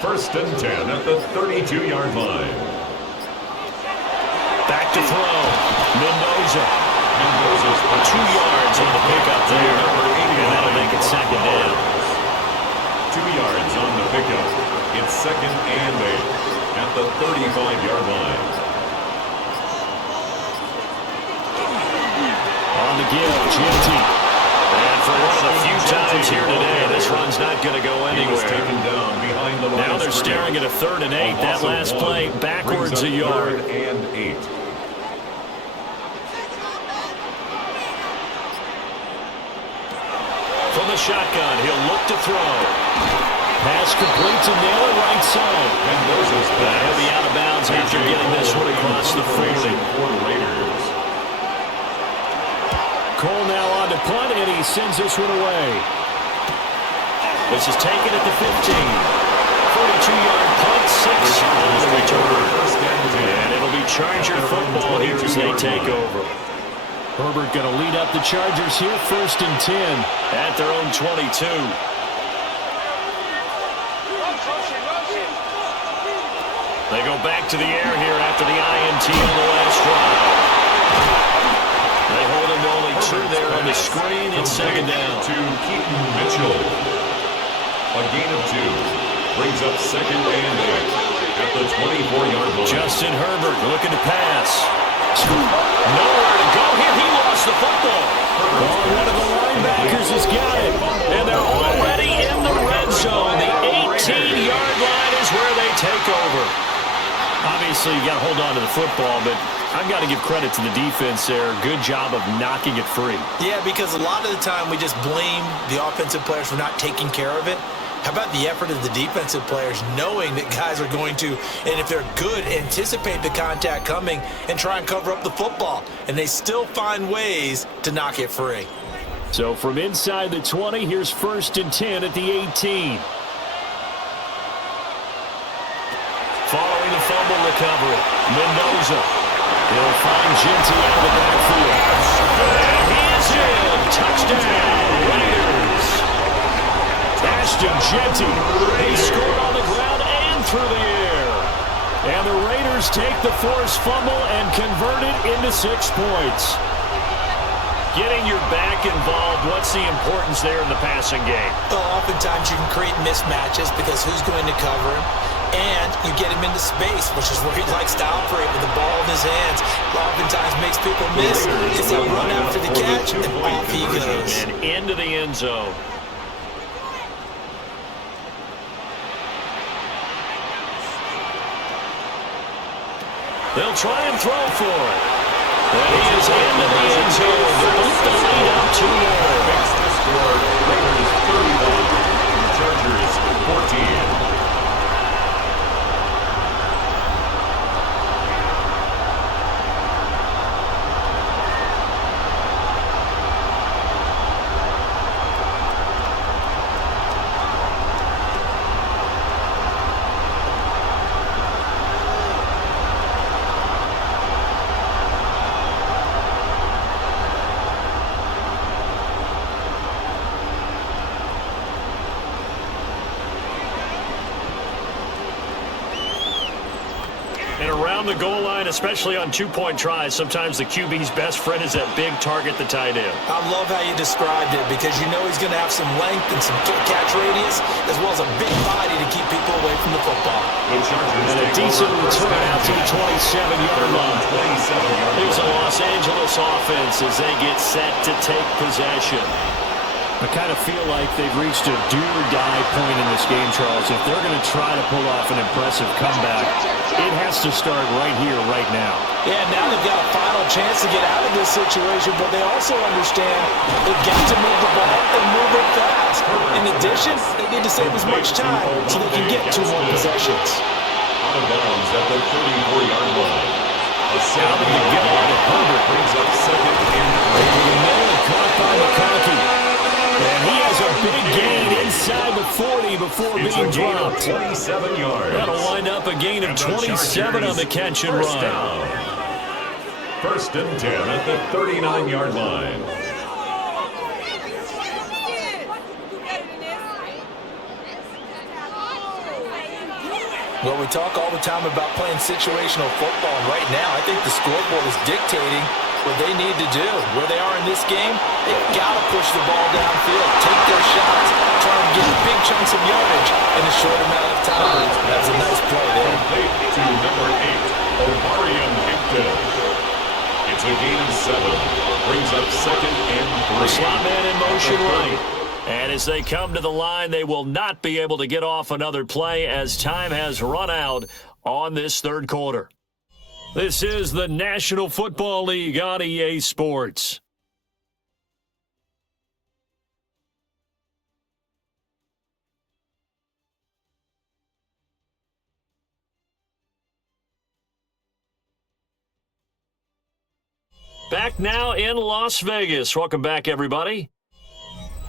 First and 10 at the 32-yard line. Back to throw. Mendoza. 2 yards on the pickup there. And that'll make it second down. 2 yards on the pickup. It's second and 8 at the 35-yard line. On the give, Jeanty. And for one of the few times here today, this run's not going to go anywhere. Taken down behind the now they're staring at a third and 8. That last play backwards a yard. Third and 8. From the shotgun, he'll look to throw. Pass complete to Naylor, right side. He'll be out of bounds after getting this one across the 40. Cole now on to punt, and he sends this one away. This is taken at the 15. 42-yard punt, 6 on the return. And it'll be Charger football here as they take over. Herbert going to lead up the Chargers here, first and 10 at their own 22. They go back to the air here after the INT on the last drive. They hold him to only 2 answer there on the screen. It's second down. To Keaton Mitchell. A gain of 2. Brings up second and 8 at the 24-yard line. Justin Herbert looking to pass. Nowhere to go here. He lost the football. One of the linebackers has got it. And they're already in the red zone. The 18-yard line is where they take over. Obviously, you got to hold on to the football, but I've got to give credit to the defense there. Good job of knocking it free. Yeah, because a lot of the time we just blame the offensive players for not taking care of it. How about the effort of the defensive players knowing that guys are going to, and if they're good, anticipate the contact coming and try and cover up the football. And they still find ways to knock it free. So from inside the 20, here's 1st and 10 at the 18. Following the fumble recovery, Mendoza. He'll find Jeanty out of the backfield. And he is in. Touchdown, Raiders. Ashton Jeanty. He scored on the ground and through the air. And the Raiders take the forced fumble and convert it into 6 points. Getting your back involved, what's the importance there in the passing game? Well, oftentimes you can create mismatches because who's going to cover him? And you get him into space, which is where he likes to operate with the ball in his hands. Oftentimes makes people miss. It's a run after the catch, and off he goes. And into the end zone. They'll try and throw for it. And he is into the end zone to boost the lead up 2-0. Makes the score Raiders 31, Chargers 14. And around the goal line, especially on 2-point tries, sometimes the QB's best friend is that big target, the tight end. I love how you described it because you know he's going to have some length and some catch radius as well as a big body to keep people away from the football. And a decent return out to the 27-yard line. Here's a Los Angeles offense as they get set to take possession. I kind of feel like they've reached a do-or-die point in this game, Charles. If they're going to try to pull off an impressive comeback, it has to start right here, right now. Yeah, now they've got a final chance to get out of this situation, but they also understand they've got to move the ball and move it fast. In addition, they need to save as much time so they can get 2 more possessions. Out of bounds at the 34-yard line. A Out of the gun, Herbert brings up second and over the middle and caught by McConkey. And he has a big gain inside the 40 before being dropped. 27 yards. That'll wind up a gain of 27 on the catch and run. Down. 1st and 10 at the 39-yard line. Well, we talk all the time about playing situational football, and right now I think the scoreboard is dictating what they need to do. Where they are in this game, they've got to push the ball downfield, take their shots, try and get big chunks of yardage in a short amount of time. That's a nice play there. Complete to number 8, Omarion Hinkton. It's a gain of 7. Brings up second and 3. Slot man in motion right. And as they come to the line, they will not be able to get off another play as time has run out on this 3rd quarter. This is the National Football League on EA Sports. Back now in Las Vegas. Welcome back, everybody.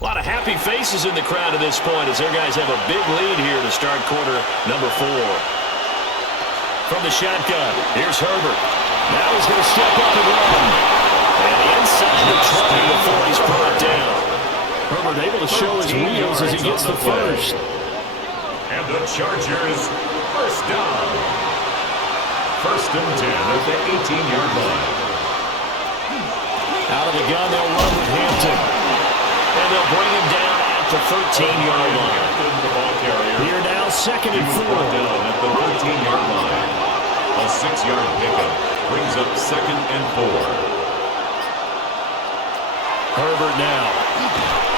A lot of happy faces in the crowd at this point as their guys have a big lead here to start quarter number 4. From the shotgun, here's Herbert. Now he's going to step up and run. And inside the 20 before he's brought down. Herbert able to show his wheels as he gets the first. And the Chargers first down. 1st and 10 at the 18-yard line. Out of the gun, they'll run with Hampton. And they'll bring him down at the 13-yard line. Here now, 2nd and 4. Down at the 13-yard line. A 6-yard pickup brings up 2nd and 4. Herbert now.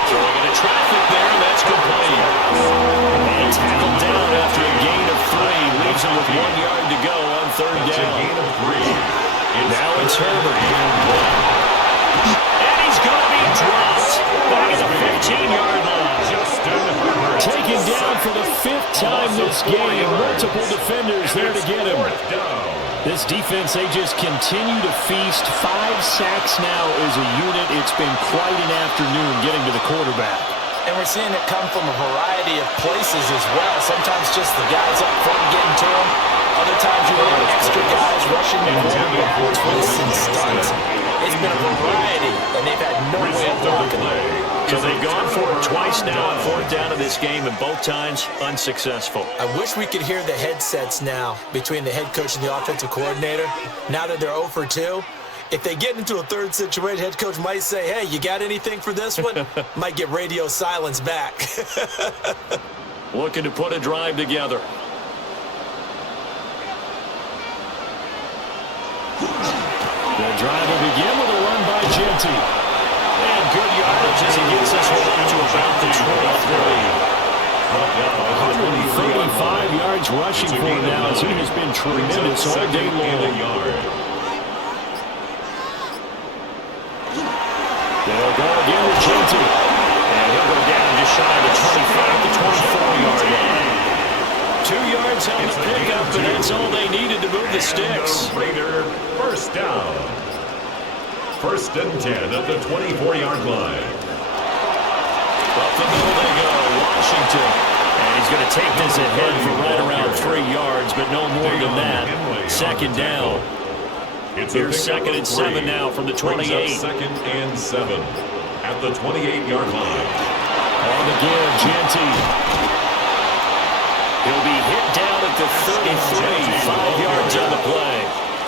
Throwing into traffic there, and that's complete. And tackled down after a gain of 3. Leaves him with 1 yard to go on 3rd down. A gain of 3. Now it's Herbert. And he's going to be dropped back at the 15-yard line. Taken down for the 5th time this game. Multiple defenders there to get him. This defense, they just continue to feast. 5 sacks now as a unit. It's been quite an afternoon getting to the quarterback. And we're seeing it come from a variety of places as well. Sometimes just the guys up front getting to him. Other times you have extra guys rushing the quarterback, twists and stunts. It's been a variety, and they've had no way of blocking it. So they've gone for it twice now on 4th down in this game, and both times unsuccessful. I wish we could hear the headsets now between the head coach and the offensive coordinator. Now that they're 0 for 2, if they get into a 3rd situation, head coach might say, hey, you got anything for this one? Might get radio silence back. Looking to put a drive together. The drive will begin with a run by Jeanty. And good yardage as he gets us one up to about the 23. 135 yards rushing for him now as he has been tremendous all day long. They'll go again with Jeanty. And he'll go down just shy of the 25 to 24-yard line. 2 yards on the pickup, and that's all they needed to move the sticks. Raider, 1st down. 1st and 10 at the 24-yard line. Up the middle they go, Washington. And he's going to take this ahead for right around 3 yards, but no more than that. 2nd down. Here's 2nd and 7 now from the 28. 2nd and 7 at the 28-yard line. On the give, Jeanty. He'll be hit down at the 33, 5 yards on the play.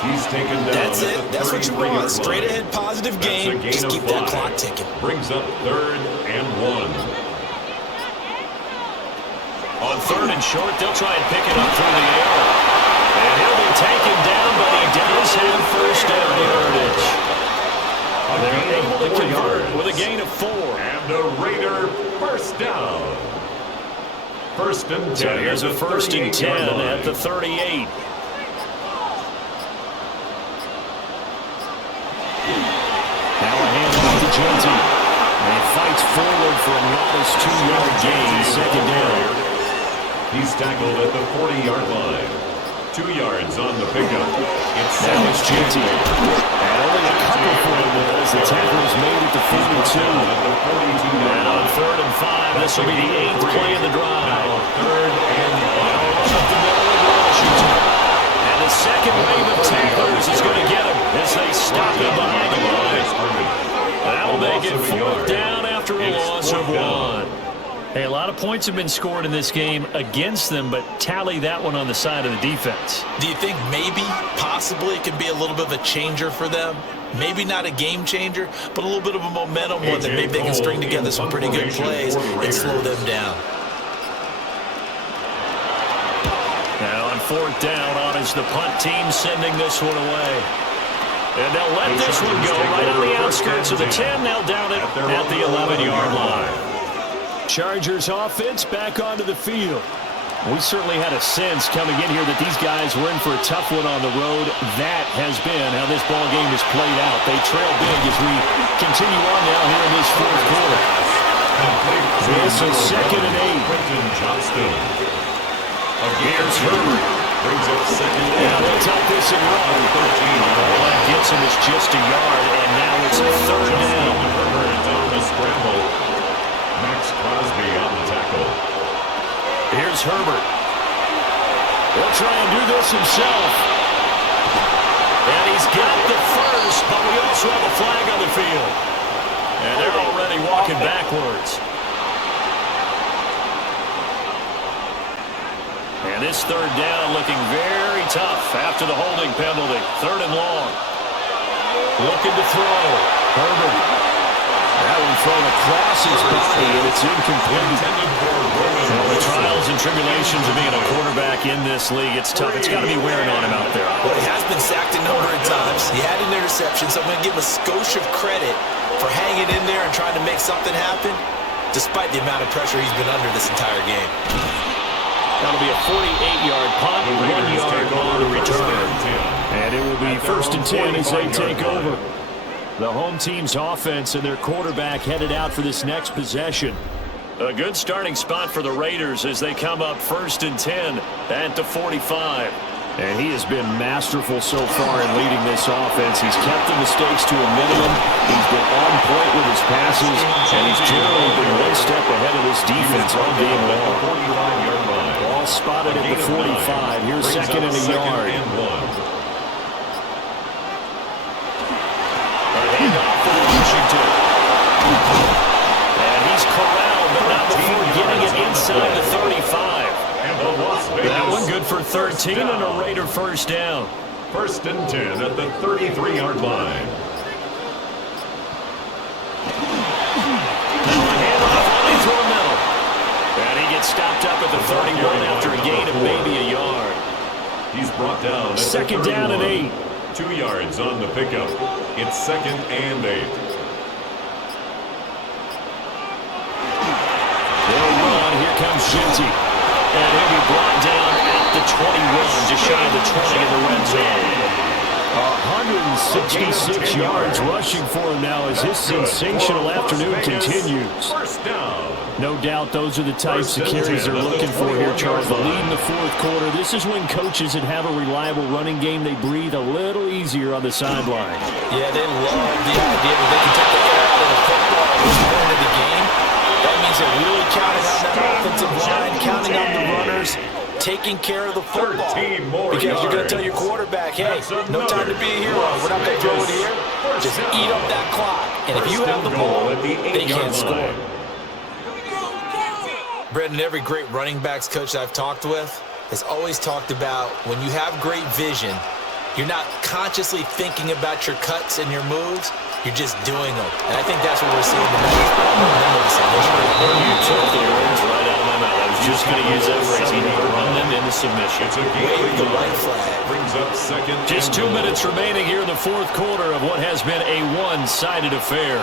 He's taken down. That's it. That's what you want. Straight ahead, positive game. Just keep that clock ticking. Brings up 3rd and 1. On 3rd and short, they'll try and pick it up through the air. And he'll be taken down, but he does have 1st down yardage. They're able to convert with a gain of 4. And the Raider 1st down. 1st and 10. So here's a 1st and 10 at the 38. Now a handoff to Jeanty. And he fights forward for a modest 2-yard gain. 2nd down. He's tackled at the 40-yard line. 2 yards on the pickup. Now it's Jeanty. And only a couple for him as the tackle is made at the 42. And on 3rd and 5, this will be the 8th play of the drive. 3rd and 5. Up the middle of Washington. And the 2nd wave of tacklers is going to get him as they stop him behind the line. That'll make it 4th down after a loss of 1. Hey, a lot of points have been scored in this game against them, but tally that one on the side of the defense. Do you think maybe, possibly, it could be a little bit of a changer for them? Maybe not a game changer, but a little bit of a momentum one that maybe they can string together some pretty good plays and slow them down. Now on 4th down, on is the punt team sending this one away. And they'll let this one go right on the outskirts of the 10. They'll down it at the 11-yard line. Chargers offense back onto the field. We certainly had a sense coming in here that these guys were in for a tough one on the road. That has been how this ball game is played out. They trail big as we continue on now here in this 4th quarter. This is 2nd and 8. Here's Herbert. Brings up 2nd and 8. Now they'll tuck this and run. All that gets him is just a yard, and now it's 3rd down. Herbert on the scramble. Max Crosby on the tackle. Here's Herbert. He'll try and do this himself. And he's got the 1st, but we also have a flag on the field. And they're already walking backwards. And this 3rd down looking very tough after the holding penalty. 3rd and long. Looking to throw. Herbert. That one thrown across his body, and it's incomplete. Well, the trials and tribulations of being a quarterback in this league, it's tough. It's got to be wearing on him out there. Well, he has been sacked a number of times. He had an interception, so I'm going to give him a skosh of credit for hanging in there and trying to make something happen, despite the amount of pressure he's been under this entire game. That'll be a 48-yard punt, 1 yard on the return. And it will be 1st and 10 as they take over. The home team's offense and their quarterback headed out for this next possession. A good starting spot for the Raiders as they come up 1st and 10 at the 45. And he has been masterful so far in leading this offense. He's kept the mistakes to a minimum. He's been on point with his passes, and he's generally been one step ahead of this defense all game long. Ball spotted at the 45. Here's 2nd and a yard. Handoff for Washington. And he's corralled, but not before getting it inside the 35. That one good for 13 and a Raider first down. 1st and 10 at the 33-yard line. Now a handoff only through the middle. And he gets stopped up at the 31 after a gain of maybe a yard. He's brought down at 2nd down and 8. 2 yards on the pickup. It's 2nd and 8. They'll run. Here comes Jeanty. And he'll be brought down at the 21, just shy of the 20 in the red zone. 166 yards rushing for him now as his sensational afternoon continues. First down. No doubt those are the types of carries they're looking for here, Charles. The lead in the 4th quarter. This is when coaches that have a reliable running game, they breathe a little easier on the sideline. Yeah, they love the idea that they can take the air out of the football at this point of the game. That means they're really counting on that offensive line, counting on the runners, taking care of the football. Because you're going to tell your quarterback, hey, no time to be a hero. We're not going to throw it here. Just eat up that clock. And if you have the ball, they can't score. Brendan, every great running backs coach I've talked with has always talked about when you have great vision, you're not consciously thinking about your cuts and your moves. You're just doing them. And I think that's what we're seeing tonight. You took the words right out of my mouth. I was just going to use that phrase. He need to run them into submission. Wave the white flag. Brings up 2nd. Just 2 minutes remaining here in the 4th quarter of what has been a one-sided affair.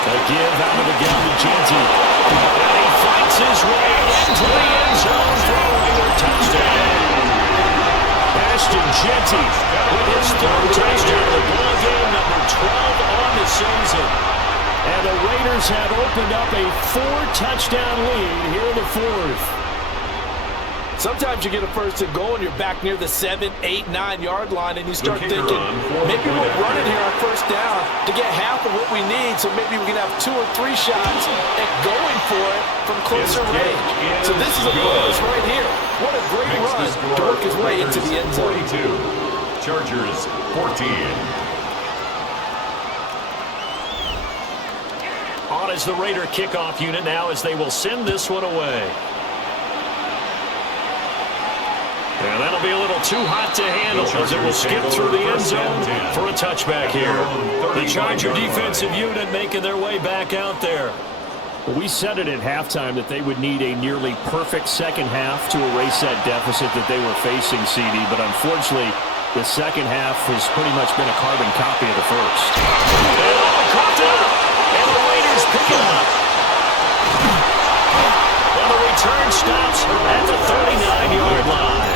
A give out of the gun to Jeanty. And he fights his way into the end zone for a Raider touchdown. Jeanty with his 3rd touchdown of the ball game, number 12 on the season. And the Raiders have opened up a 4-touchdown lead here in the 4th. Sometimes you get a 1st and goal and you're back near the 7, 8, 9 yard line and you start thinking, maybe we'll run it here on 1st down to get half of what we need, so maybe we can have 2 or 3 shots at going for it from closer range. So this is a bonus right here. What a great run to work his way into the end zone. 42, Chargers 14. On is the Raider kickoff unit now as they will send this one away. And that'll be a little too hot to handle as it will skip through the end zone for a touchback here. The Charger defensive unit making their way back out there. We said it at halftime that they would need a nearly perfect second half to erase that deficit that they were facing, CD. But unfortunately, the second half has pretty much been a carbon copy of the first. Caught up, and the Raiders pick it up. And the return stops at the 39-yard line.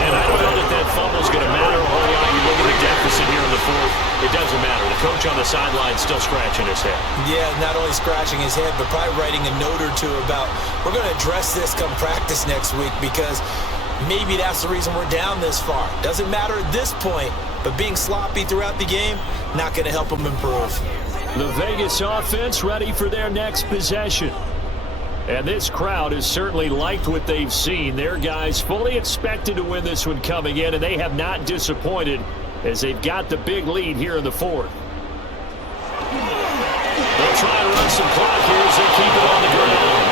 And I don't know that that fumble's going to matter a whole lot. You look at the deficit here in the 4th, it doesn't matter. The coach on the sideline still scratching his head. Yeah, not only scratching his head, but probably writing a note or two about, we're going to address this come practice next week because maybe that's the reason we're down this far. Doesn't matter at this point, but being sloppy throughout the game, not going to help them improve. The Vegas offense ready for their next possession. And this crowd has certainly liked what they've seen. Their guys fully expected to win this one coming in, and they have not disappointed as they've got the big lead here in the 4th. They'll try and run some clock here as they keep it on the ground.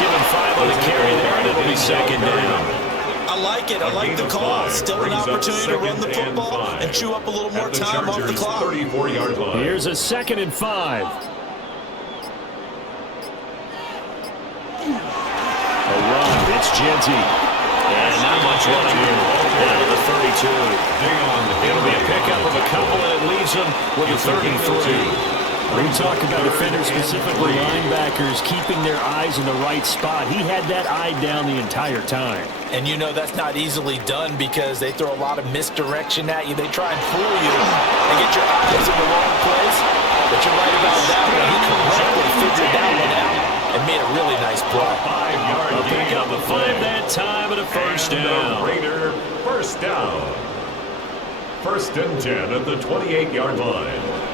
Give him 5 on the carry there, and it'll be 2nd down. I like it. I like the call. Still an opportunity to run the football and chew up a little more time off the clock. 34-yard line. Here's a 2nd and 5. A run. It's Jeanty. And not much running here. Down to the 32. It'll be a pickup of a couple, and it leaves them with a 33. We talk about defenders, specifically linebackers, keeping their eyes in the right spot. He had that eye down the entire time. And you know that's not easily done because they throw a lot of misdirection at you. They try and fool you and get your eyes in the wrong place. But you're right about that one. He correctly figured that one out and made a really nice play. 5-yard A pickup of 5 that time and a first down. Raider, first down. 1st and 10 at the 28-yard line.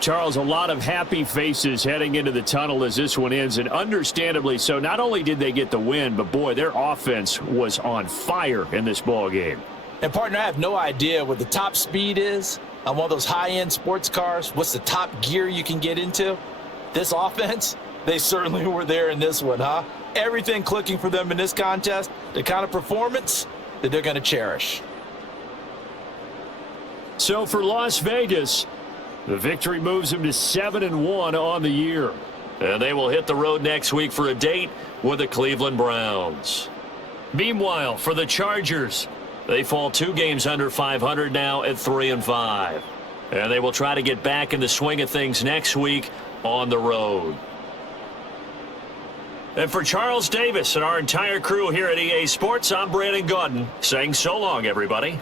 Charles, a lot of happy faces heading into the tunnel as this one ends, and understandably so. Not only did they get the win, but boy, their offense was on fire in this ball game. And partner, I have no idea what the top speed is on one of those high-end sports cars. What's the top gear you can get into? This offense, they certainly were there in this one, huh? Everything clicking for them in this contest, the kind of performance that they're going to cherish. So for Las Vegas, the victory moves them to 7-1 on the year. And they will hit the road next week for a date with the Cleveland Browns. Meanwhile, for the Chargers, they fall 2 games under 500 now at 3-5. And they will try to get back in the swing of things next week on the road. And for Charles Davis and our entire crew here at EA Sports, I'm Brandon Gaudin saying so long, everybody.